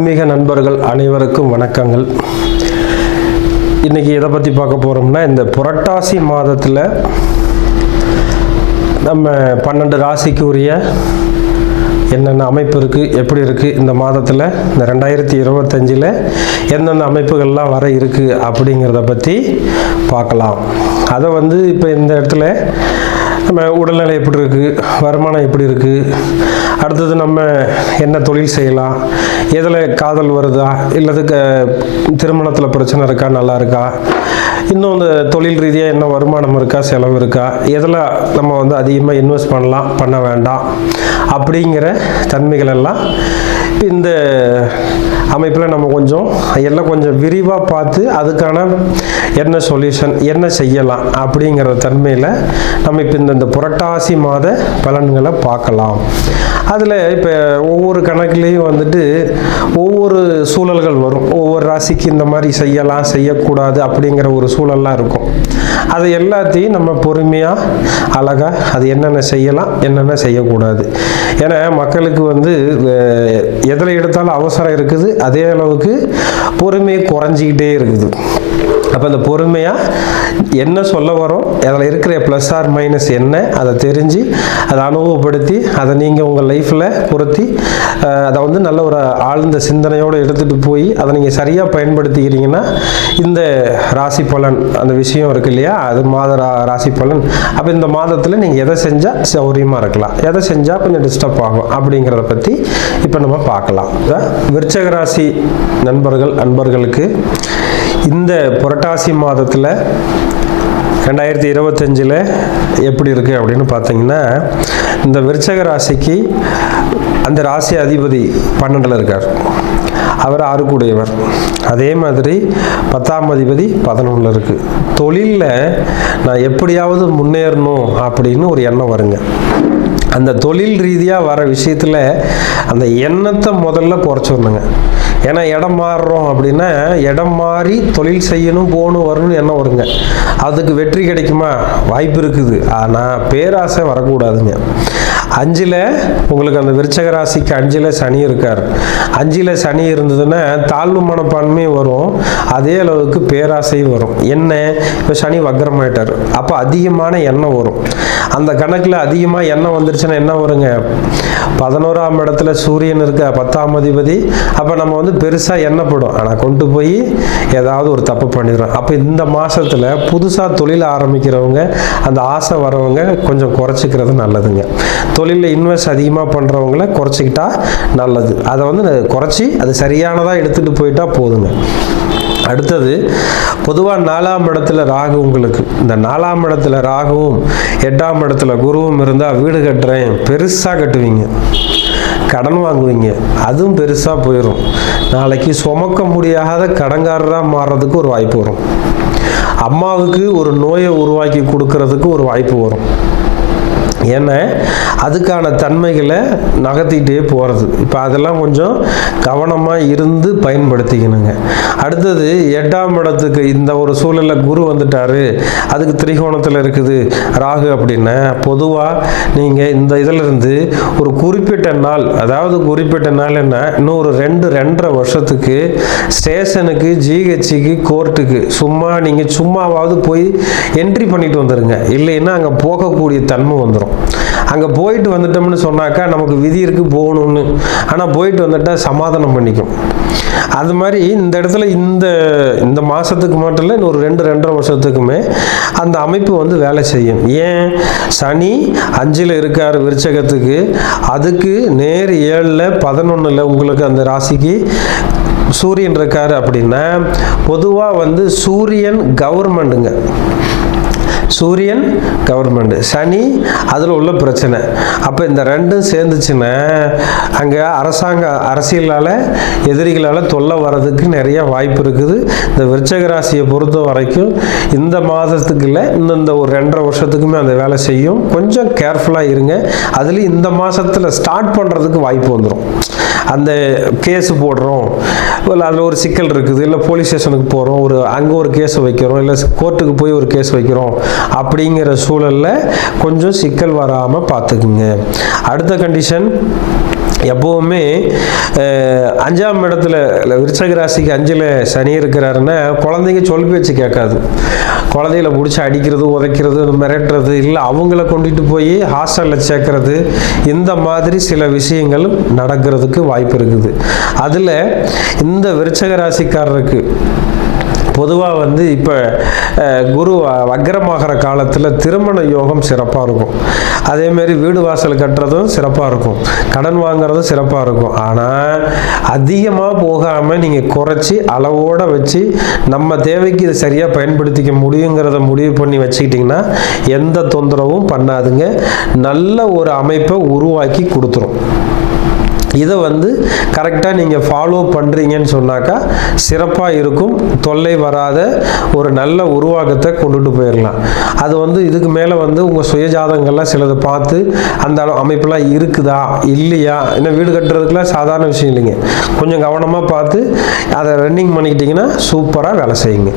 ஆன்மீக நண்பர்கள் அனைவருக்கும் வணக்கங்கள். இன்றைக்கி எதை பற்றி பார்க்க போகிறோம்னா, இந்த புரட்டாசி மாதத்தில் நம்ம 12 ராசிக்கு உரிய என்னென்ன அமைப்பு இருக்குது, எப்படி இருக்குது, இந்த மாதத்தில் இந்த 2025 எந்தெந்த அமைப்புகள்லாம் வர இருக்குது அப்படிங்கிறத பற்றி பார்க்கலாம். அதை இப்போ இந்த இடத்துல நம்ம உடல்நிலை எப்படி இருக்குது, வருமானம் எப்படி இருக்குது, அடுத்தது நம்ம என்ன தொழில் செய்யலாம், எதில் காதல் வருதா, இல்லதுக்கு திருமணத்தில் பிரச்சனை இருக்கா, நல்லா இருக்கா, இன்னும் இந்த தொழில் ரீதியாக என்ன வருமானம் இருக்கா, செலவு இருக்கா, எதில் நம்ம அதிகமாக இன்வெஸ்ட் பண்ணலாம், பண்ண வேண்டாம் அப்படிங்கிற தன்மைகள் எல்லாம் இந்த அமைப்பில் நம்ம கொஞ்சம் விரிவாக பார்த்து அதுக்கான என்ன சொல்யூஷன், என்ன செய்யலாம் அப்படிங்கிற தன்மையில் நம்ம இப்போ இந்த புரட்டாசி மாத பலன்களை பார்க்கலாம். அதில் இப்போ ஒவ்வொரு கணக்குலேயும் ஒவ்வொரு சூழல்கள் வரும். ஒவ்வொரு ராசிக்கு இந்த மாதிரி செய்யலாம், செய்யக்கூடாது அப்படிங்கிற ஒரு சூழல்லாம் இருக்கும். அது எல்லாத்தையும் நம்ம பொறுமையாக அழகாக அது என்னென்ன செய்யலாம், என்னென்ன செய்யக்கூடாது. ஏன்னா மக்களுக்கு எதில் எடுத்தாலும் அவசரம் இருக்குது, அதே அளவுக்கு பொறுமையை குறைஞ்சிக்கிட்டே இருக்குது. அப்போ அந்த பொறுமையாக என்ன சொல்ல வரோம், அதில் இருக்கிற ப்ளஸ் ஆர் மைனஸ் என்ன, அதை தெரிஞ்சு அதை அனுபவப்படுத்தி அதை நீங்கள் உங்கள் லைஃப்பில் பொருத்தி அதை நல்ல ஒரு ஆழ்ந்த சிந்தனையோடு எடுத்துகிட்டு போய் அதை நீங்கள் சரியாக பயன்படுத்திக்கிறீங்கன்னா இந்த ராசி பலன் அந்த விஷயம் இருக்கு இல்லையா, அது மாத ராசி பலன். அப்போ இந்த மாதத்தில் நீங்கள் எதை செஞ்சால் சௌரியமாக இருக்கலாம், எதை செஞ்சால் கொஞ்சம் டிஸ்டர்ப் ஆகும் அப்படிங்கிறத பற்றி இப்போ நம்ம பார்க்கலாம். விருச்சிக ராசி அன்பர்களுக்கு இந்த புரட்டாசி மாதத்தில் 2025 எப்படி இருக்குது அப்படின்னு பார்த்தீங்கன்னா, இந்த விருச்சிக ராசிக்கு அந்த ராசி அதிபதி 12 இருக்கார். அவர் 6 அதே மாதிரி 10ஆம் அதிபதி 11 இருக்குது. தொழிலில் நான் எப்படியாவது முன்னேறணும் அப்படின்னு ஒரு எண்ணம் வருங்க. அந்த தொழில் ரீதியாக வர விஷயத்தில் அந்த எண்ணத்தை முதல்ல குறைச்சிடணுங்க. ஏன்னா இடம் மாறுறோம் அப்படின்னா இடம் மாறி தொழில் செய்யணும், போகணும், வரணும்னு எண்ணம் வருங்க. அதுக்கு வெற்றி கிடைக்குமா, வாய்ப்பு இருக்குது. ஆனால் பேராசை வரக்கூடாதுங்க. 5 உங்களுக்கு அந்த விருச்சிக ராசிக்கு 5 சனி இருக்கார். 5 சனி இருந்ததுன்னா தாழ்வு மனப்பான்மை வரும், அதே அளவுக்கு பேராசையும் வரும். என்ன, இப்போ சனி வக்ரமாயிட்டார், அப்போ அதிகமான எண்ணம் வரும். அந்த கணக்கில் அதிகமாக எண்ணம் வந்துருச்சுன்னா என்ன வருங்க, 11ஆம் இடத்துல சூரியன் இருக்க 10ஆம் அதிபதி. அப்போ நம்ம பெருசாக எண்ணப்படும், ஆனால் கொண்டு போய் ஏதாவது ஒரு தப்பு பண்ணிடுறோம். அப்போ இந்த மாதத்தில் புதுசாக தொழில் ஆரம்பிக்கிறவங்க, அந்த ஆசை வரவங்க கொஞ்சம் குறைச்சிக்கிறது நல்லதுங்க. தொழிலில் இன்வெஸ்ட் அதிகமாக பண்ணுறவங்கள குறைச்சிக்கிட்டா நல்லது. அதை குறைச்சி அது சரியானதாக எடுத்துகிட்டு போயிட்டா போதுங்க. அடுத்தது பொதுவாக 4ஆம் இடத்துல ராகு உங்களுக்கு, இந்த 4ஆம் இடத்துல ராகுவும் 8ஆம் இடத்துல குருவும் இருந்தால் வீடு கட்டுறேன் பெருசாக கட்டுவீங்க, கடன் வாங்குவீங்க, அதுவும் பெருசாக போயிடும். நாளைக்கு சுமக்க முடியாத கடன்காரராக மாறுறதுக்கு ஒரு வாய்ப்பு வரும். அம்மாவுக்கு ஒரு நோயை உருவாக்கி கொடுக்கறதுக்கு ஒரு வாய்ப்பு வரும். ஏன்னா அதுக்கான தன்மைகளை நகர்த்திக்கிட்டே போகிறது. இப்போ அதெல்லாம் கொஞ்சம் கவனமாக இருந்து பயன்படுத்திக்கணுங்க. அடுத்தது 8ஆம் இடத்துக்கு இந்த ஒரு சூழலில் குரு வந்துட்டாரு, அதுக்கு திரிகோணத்தில் இருக்குது ராகு அப்படின்னா, பொதுவாக நீங்கள் இந்த இதிலிருந்து ஒரு குறிப்பிட்ட நாள், அதாவது குறிப்பிட்ட நாள் என்ன, இன்னும் ஒரு 2-2.5 வருஷத்துக்கு ஸ்டேஷனுக்கு, ஜிஹெச்சுக்கு, கோர்ட்டுக்கு நீங்கள் சும்மாவாவது போய் என்ட்ரி பண்ணிட்டு வந்துடுங்க. இல்லைன்னா அங்கே போகக்கூடிய தன்மை வந்துடும். அங்கே போயிட்டு வந்துட்டோம்னு சொன்னாக்கா நமக்கு விதி இருக்கு போகணும்னு, ஆனால் போயிட்டு வந்துட்டால் சமாதானம் பண்ணிக்கும். அது மாதிரி இந்த இடத்துல இந்த மாதத்துக்கு மட்டும் இல்லை, இன்னொரு 2-2.5 வருஷத்துக்குமே அந்த அமைப்பு வேலை செய்யும். ஏன், சனி 5 இருக்கார் விருச்சகத்துக்கு, அதுக்கு நேர் 7, 11 உங்களுக்கு அந்த ராசிக்கு சூரியன் இருக்காரு. அப்படின்னா பொதுவாக சூரியன் கவர்மெண்ட்டுங்க, சூரியன் கவர்மெண்ட், சனி அதில் உள்ள பிரச்சனை. அப்போ இந்த ரெண்டும் சேர்ந்துச்சுன்னா அங்கே அரசியலால் எதிரிகளால் தொல்லை வர்றதுக்கு நிறைய வாய்ப்பு இருக்குது. இந்த விருச்சிக ராசியை பொறுத்த வரைக்கும் இந்த மாதத்துக்கு இல்லை, இந்த ஒரு 2.5 வருஷத்துக்குமே அந்த வேலை செய்யும். கொஞ்சம் கேர்ஃபுல்லாக இருங்க. அதுலேயும் இந்த மாதத்தில் ஸ்டார்ட் பண்ணுறதுக்கு வாய்ப்பு வந்துடும். அந்த கேஸு போடுறோம், இல்லை அதில் ஒரு சிக்கல் இருக்குது, இல்லை போலீஸ் ஸ்டேஷனுக்கு போகிறோம், அங்கே ஒரு கேஸ் வைக்கிறோம், இல்லை கோர்ட்டுக்கு போய் ஒரு கேஸ் வைக்கிறோம் அப்படிங்கிற சூழலில் கொஞ்சம் சிக்கல் வராமல் பார்த்துக்குங்க. அடுத்த கண்டிஷன், எப்போவுமே 5ஆம் இடத்துல விருச்சக ராசிக்கு 5ல் சனி இருக்கிறாருன்னா குழந்தைங்க சொல் பேச்சு கேட்காது. குழந்தைகளை பிடிச்சி அடிக்கிறது, உதைக்கிறது, மிரட்டுறது, இல்லை அவங்கள கொண்டுட்டு போய் ஹாஸ்டலில் சேர்க்கறது, இந்த மாதிரி சில விஷயங்கள் நடக்கிறதுக்கு வாய்ப்பு இருக்குது. அதில் இந்த விருச்சக ராசிக்காரருக்கு பொதுவாக வந்து இப்போ குரு வக்ரமாகிற காலத்தில் திருமண யோகம் சிறப்பாக இருக்கும். அதேமாரி வீடு வாசல் கட்டுறதும் சிறப்பாக இருக்கும், கடன் வாங்குறதும் சிறப்பாக இருக்கும். ஆனால் அதிகமாக போகாமல் நீங்கள் குறைச்சி அளவோடு வச்சு நம்ம தேவைக்கு இதை சரியாக பயன்படுத்திக்க முடியுங்கிறத முடிவு பண்ணி வச்சுக்கிட்டிங்கன்னா எந்த தொந்தரவும் பண்ணாதுங்க. நல்ல ஒரு அமைப்பை உருவாக்கி கொடுத்துரும். இதை வந்து கரெக்டாக நீங்கள் ஃபாலோ பண்ணுறீங்கன்னு சொன்னாக்கா சிறப்பாக இருக்கும். தொல்லை வராத ஒரு நல்ல உருவாக்கத்தை கொண்டுட்டு போயிடலாம். அது வந்து இதுக்கு மேலே வந்து உங்கள் சுயஜாதகங்கள்லாம் சிலதை பார்த்து அந்த அமைப்பெல்லாம் இருக்குதா இல்லையா, இன்னும் வீடு கட்டுறதுக்குலாம் சாதாரண விஷயம் இல்லைங்க. கொஞ்சம் கவனமாக பார்த்து அதை ரன்னிங் பண்ணிக்கிட்டிங்கன்னா சூப்பராக வேலை செய்யுங்க.